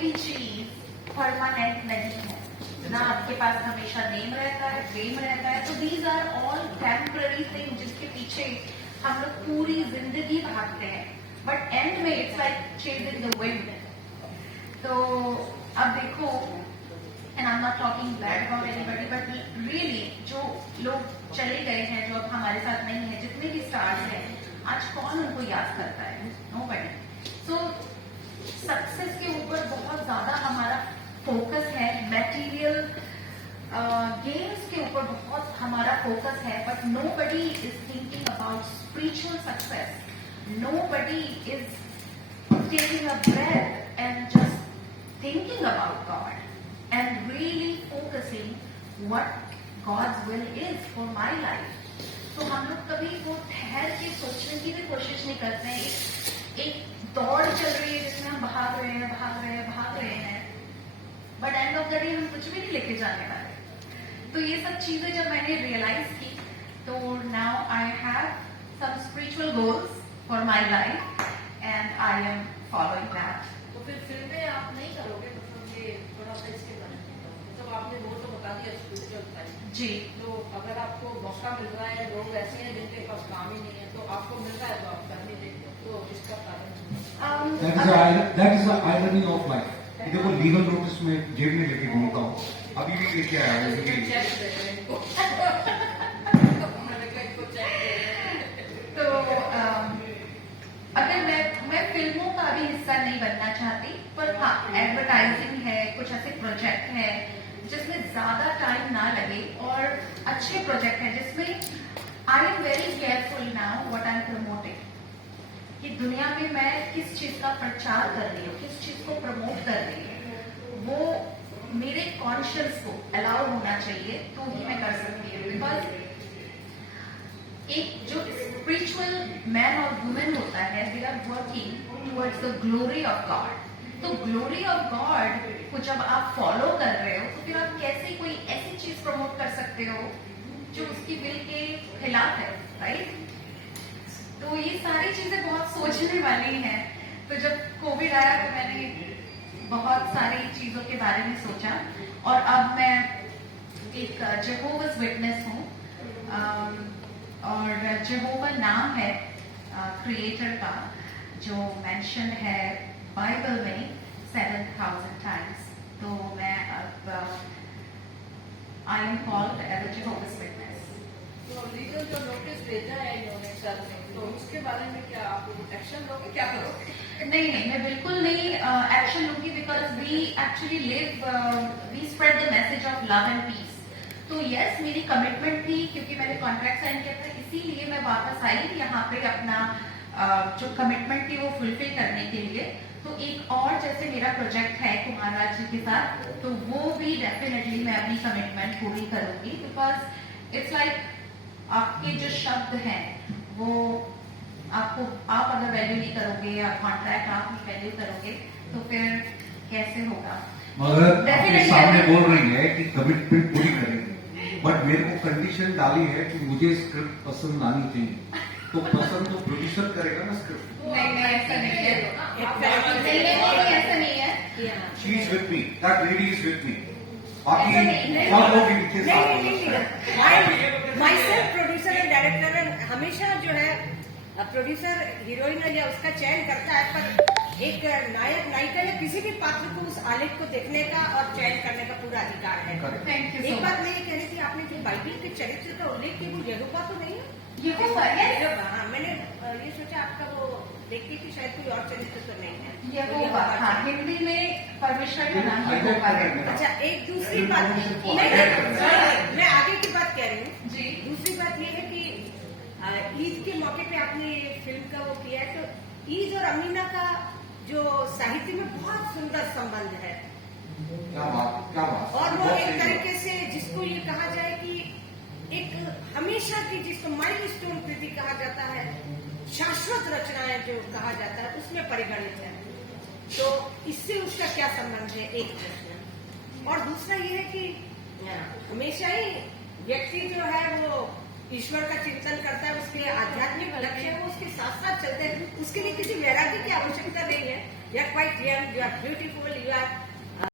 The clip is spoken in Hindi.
भी चीज परमानेंट नहीं है ना, आपके पास हमेशा नेम रहता है, फेम रहता है, तो these are all temporary thing जिसके पीछे हम लोग पूरी जिंदगी भागते हैं, बट एंड में it's like chasing the wind. तो अब देखो, and I am not talking bad about anybody, but really जो लोग चले गए हैं, जो अब हमारे साथ नहीं है, जितने भी स्टार्स हैं, आज कौन उनको याद करता है? नोबडी। सो सक्सेस के ऊपर बहुत ज्यादा हमारा फोकस है, मटेरियल गेम्स के ऊपर बहुत हमारा फोकस है, but nobody is thinking about spiritual success. Nobody is taking a breath and just thinking about God and really focusing what God's will is for my life. तो हम लोग कभी वो ठहर के सोचने की भी कोशिश नहीं करते हैं। एक दौड़ चल रही है जिसमें हम भाग रहे हैं, भाग रहे हैं, भाग रहे हैं, but end of the day हम कुछ भी नहीं लेके जाने वाले। तो ये सब चीजें जब मैंने रियलाइज की, तो now I have some spiritual goals for my life and I am following that. तो फिर फिल्में आप नहीं करोगे? मतलब ये थोड़ा सा इसके बारे में मतलब आपने वो तो बता दिया स्पिरिचुअल साइड जी। तो अगर आपको मौका मिल रहा है, लोग ऐसे हैं जिनके पास काम ही नहीं है, तो आपको मिल रहा है तो आप कर नहीं देते, तो इसका कारण That is the irony of life. देखो लीगल नोटिस में जेब में लेके घूमता हूँ, अभी भी लेके आया हूँ। तो अगर मैं फिल्मों का भी हिस्सा नहीं बनना चाहती, पर हाँ एडवर्टाइजिंग है, कुछ ऐसे प्रोजेक्ट है जिसमें ज्यादा टाइम ना लगे और अच्छे प्रोजेक्ट है जिसमें I am very careful now what I am promoting, कि दुनिया में मैं किस चीज का प्रचार कर रही हूँ, किस चीज को प्रमोट कर रही हूँ, वो मेरे कॉन्शियस को अलाउ होना चाहिए, तो ही मैं कर सकती हूँ। बिकॉज एक जो स्पिरिचुअल मैन और वुमेन होता है, they are working towards the glory of God. तो ग्लोरी ऑफ गॉड को जब आप फॉलो कर रहे हो, तो फिर आप कैसे कोई ऐसी चीज प्रमोट कर सकते हो जो उसकी विल के खिलाफ है, राइट? तो ये सारी चीजें बहुत सोचने वाली हैं। तो जब कोविड आया तो मैंने बहुत सारी चीजों के बारे में सोचा, और अब मैं एक जेहोवा's विटनेस हूँ, और जेहोवा नाम है क्रिएटर का, जो मेंशन है बाइबल में 7,000 टाइम्स। तो मैं अब I am called as a Jehovah's witness. तो लीगल जो नोटिस भेजा है इन्होंने सर ने, तो उसके बारे में क्या आप एक्शन लोगे, क्या करोगे? नहीं, मैं बिल्कुल नहीं एक्शन लूंगी, because we actually live, we spread the message of love and peace. तो यस, मेरी कमिटमेंट थी, क्योंकि मैंने कॉन्ट्रैक्ट साइन किया था, इसीलिए मैं वापस आई यहाँ पे अपना जो कमिटमेंट थी वो फुलफिल करने के लिए। तो एक और जैसे मेरा प्रोजेक्ट है कुमार राज जी के साथ, तो वो भी डेफिनेटली मैं अपनी कमिटमेंट पूरी करूंगी, बिकॉज इट्स लाइक आपके जो शब्द हैं वो आपको, आप अगर वैल्यू नहीं करोगे या कॉन्ट्रैक्ट आप नहीं वैल्यू करोगे, तो फिर कैसे होगा? मगर आपके सामने बोल रही है कि कमिटमेंट पूरी करेंगे, बट मेरे को कंडीशन डाली है कि मुझे स्क्रिप्ट पसंद आनी चाहिए। तो पसंद तो प्रोड्यूसर करेगा ना स्क्रिप्ट। नहीं, ऐसा नहीं है, ऐसा नहीं है। She is with me, that lady is with me. बाकी और लोग इनके साथ my self producer and director, हमेशा जो है प्रोड्यूसर हीरोइन या उसका चयन करता है, पर एक नायक नायिका या किसी भी पात्र को उस आलेख को देखने का और चयन करने का पूरा अधिकार है। Thank you. एक बात मैं ये कह रही थी, आपने जो बाइबल के चरित्र का उल्लेख किया वो यहोवा तो नहीं है? यहोवा, yes। हाँ, मैंने ये सोचा आपका वो देखती कि शायद कोई और चरित्र तो नहीं है। यहोवा, हाँ, हिंदी में परमेश्वर का नाम यहोवा है। अच्छा, एक दूसरी बात, मैं आगे की बात कह रही हूँ जी। दूसरी बात ये है कि ईद के मौके पे आपने फिल्म का वो किया है, तो ईद और अमीना का जो साहित्य में बहुत सुंदर संबंध है। क्या बात, क्या बात। और वो एक तरीके से जिसको ये कहा जाए कि एक हमेशा की, जिसको माइलस्टोन कृति कहा जाता है, शाश्वत रचनाएं जो कहा जाता है, उसमें परिगणित है। तो इससे उसका क्या संबंध है, एक प्रश्न। और दूसरा ये है कि हमेशा ही व्यक्ति जो है वो ईश्वर का चिंतन करता है, उसके लिए आध्यात्मिक लक्ष्य है, वो उसके साथ साथ चलते हैं, उसके लिए किसी वैराग्य की आवश्यकता नहीं है। You are quite young, you are beautiful, you are